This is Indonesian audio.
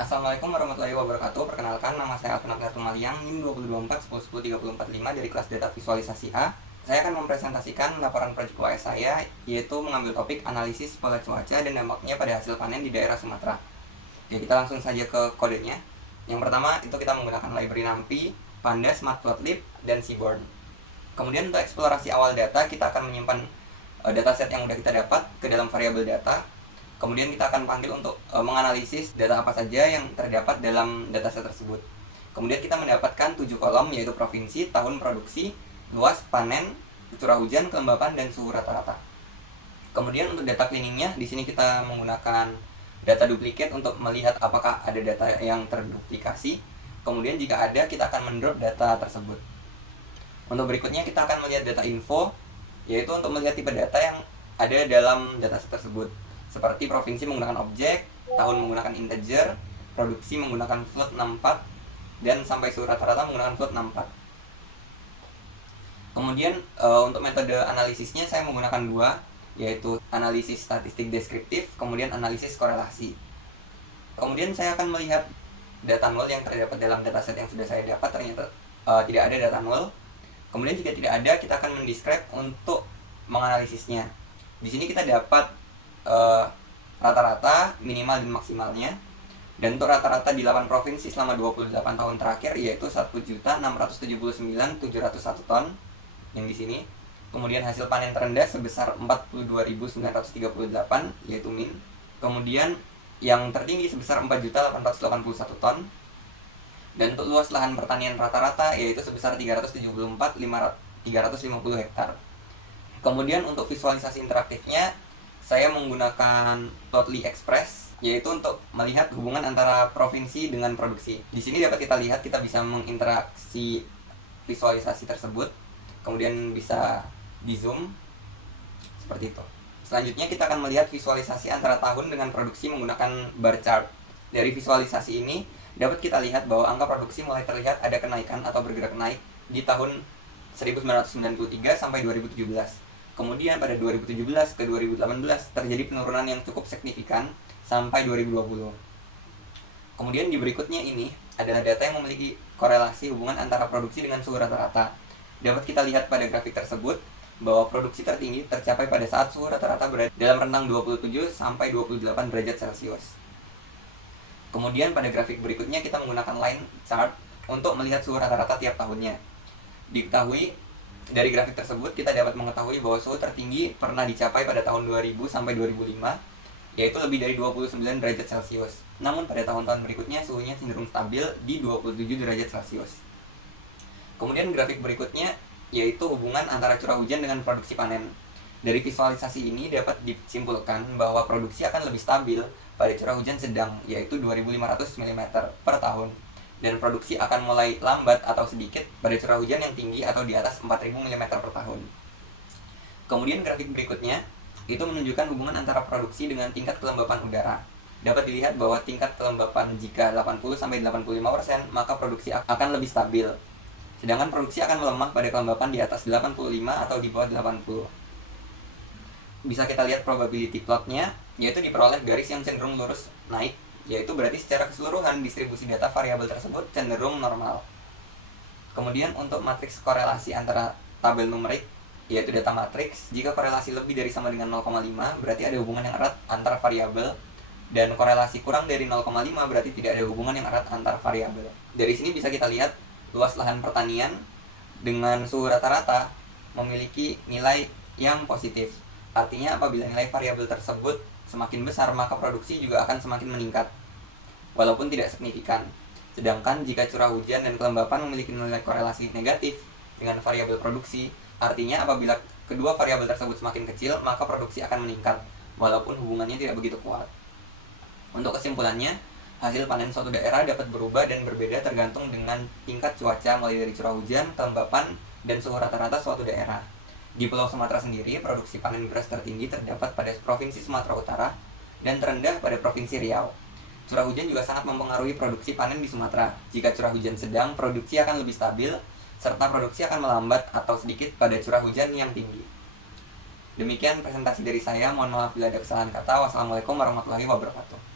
Assalamualaikum warahmatullahi wabarakatuh. Perkenalkan, nama saya Alvin Tumaliang, NIM 2024-1010-3045 dari kelas Data Visualisasi A. Saya akan mempresentasikan laporan proyek UAS saya, yaitu mengambil topik analisis pola cuaca dan dampaknya pada hasil panen di daerah Sumatera. Oke, kita langsung saja ke kodenya. Yang pertama, itu kita menggunakan library NumPy, Pandas, Matplotlib, dan Seaborn. Kemudian untuk eksplorasi awal data, kita akan menyimpan dataset yang sudah kita dapat ke dalam variabel data. Kemudian kita akan panggil untuk menganalisis data apa saja yang terdapat dalam dataset tersebut. Kemudian kita mendapatkan 7 kolom, yaitu provinsi, tahun produksi, luas panen, curah hujan, kelembapan, dan suhu rata-rata. Kemudian untuk data cleaningnya, di sini kita menggunakan data duplicate untuk melihat apakah ada data yang terduplikasi. Kemudian jika ada, kita akan mendrop data tersebut. Untuk berikutnya kita akan melihat data info, yaitu untuk melihat tipe data yang ada dalam dataset tersebut. Seperti provinsi menggunakan objek, tahun menggunakan integer, produksi menggunakan float 64, dan sampai suhu rata-rata menggunakan float 64. Kemudian untuk metode analisisnya saya menggunakan dua, yaitu analisis statistik deskriptif, kemudian analisis korelasi. Kemudian saya akan melihat data null yang terdapat dalam dataset yang sudah saya dapat, ternyata tidak ada data null. Kemudian jika tidak ada, kita akan mendescribe untuk menganalisisnya. Di sini kita dapat rata-rata, minimal dan maksimalnya. Dan untuk rata-rata di 8 provinsi selama 28 tahun terakhir, yaitu 1.679.701 ton yang di sini. Kemudian hasil panen terendah sebesar 42.938, yaitu min. Kemudian yang tertinggi sebesar 4.881 ton. Dan untuk luas lahan pertanian rata-rata yaitu sebesar 374.350 hektar. Kemudian untuk visualisasi interaktifnya, saya menggunakan Plotly Express, yaitu untuk melihat hubungan antara provinsi dengan produksi. Di sini dapat kita lihat, kita bisa menginteraksi visualisasi tersebut, kemudian bisa di zoom seperti itu. Selanjutnya kita akan melihat visualisasi antara tahun dengan produksi menggunakan bar chart. Dari visualisasi ini dapat kita lihat bahwa angka produksi mulai terlihat ada kenaikan atau bergerak naik di tahun 1993 sampai 2017. Kemudian pada 2017 ke 2018 terjadi penurunan yang cukup signifikan sampai 2020. Kemudian di berikutnya ini adalah data yang memiliki korelasi hubungan antara produksi dengan suhu rata-rata. Dapat kita lihat pada grafik tersebut bahwa produksi tertinggi tercapai pada saat suhu rata-rata berada dalam rentang 27 sampai 28 derajat Celcius. Kemudian pada grafik berikutnya kita menggunakan line chart untuk melihat suhu rata-rata tiap tahunnya. Diketahui dari grafik tersebut kita dapat mengetahui bahwa suhu tertinggi pernah dicapai pada tahun 2000 sampai 2005, yaitu lebih dari 29 derajat Celcius. Namun pada tahun-tahun berikutnya suhunya cenderung stabil di 27 derajat Celcius. Kemudian grafik berikutnya yaitu hubungan antara curah hujan dengan produksi panen. Dari visualisasi ini dapat disimpulkan bahwa produksi akan lebih stabil pada curah hujan sedang, yaitu 2.500 mm per tahun. Dan produksi akan mulai lambat atau sedikit pada curah hujan yang tinggi atau di atas 4.000 mm per tahun. Kemudian grafik berikutnya itu menunjukkan hubungan antara produksi dengan tingkat kelembapan udara. Dapat dilihat bahwa tingkat kelembapan jika 80-85%, maka produksi akan lebih stabil. Sedangkan produksi akan melemah pada kelembapan di atas 85 atau di bawah 80. Bisa kita lihat probability plotnya, yaitu diperoleh garis yang cenderung lurus naik, yaitu berarti secara keseluruhan distribusi data variabel tersebut cenderung normal. Kemudian untuk matriks korelasi antara tabel numerik, yaitu data matriks, jika korelasi lebih dari sama dengan 0,5 berarti ada hubungan yang erat antar variabel, dan korelasi kurang dari 0,5 berarti tidak ada hubungan yang erat antar variabel. Dari sini bisa kita lihat luas lahan pertanian dengan suhu rata-rata memiliki nilai yang positif. Artinya apabila nilai variabel tersebut semakin besar, maka produksi juga akan semakin meningkat, walaupun tidak signifikan. Sedangkan jika curah hujan dan kelembapan memiliki nilai korelasi negatif dengan variabel produksi, artinya apabila kedua variabel tersebut semakin kecil, maka produksi akan meningkat, walaupun hubungannya tidak begitu kuat. Untuk kesimpulannya, hasil panen suatu daerah dapat berubah dan berbeda tergantung dengan tingkat cuaca, mulai dari curah hujan, kelembapan, dan suhu rata-rata suatu daerah. Di Pulau Sumatera sendiri, produksi panen beras tertinggi terdapat pada Provinsi Sumatera Utara dan terendah pada Provinsi Riau. Curah hujan juga sangat mempengaruhi produksi panen di Sumatera. Jika curah hujan sedang, produksi akan lebih stabil, serta produksi akan melambat atau sedikit pada curah hujan yang tinggi. Demikian presentasi dari saya, mohon maaf bila ada kesalahan kata. Wassalamualaikum warahmatullahi wabarakatuh.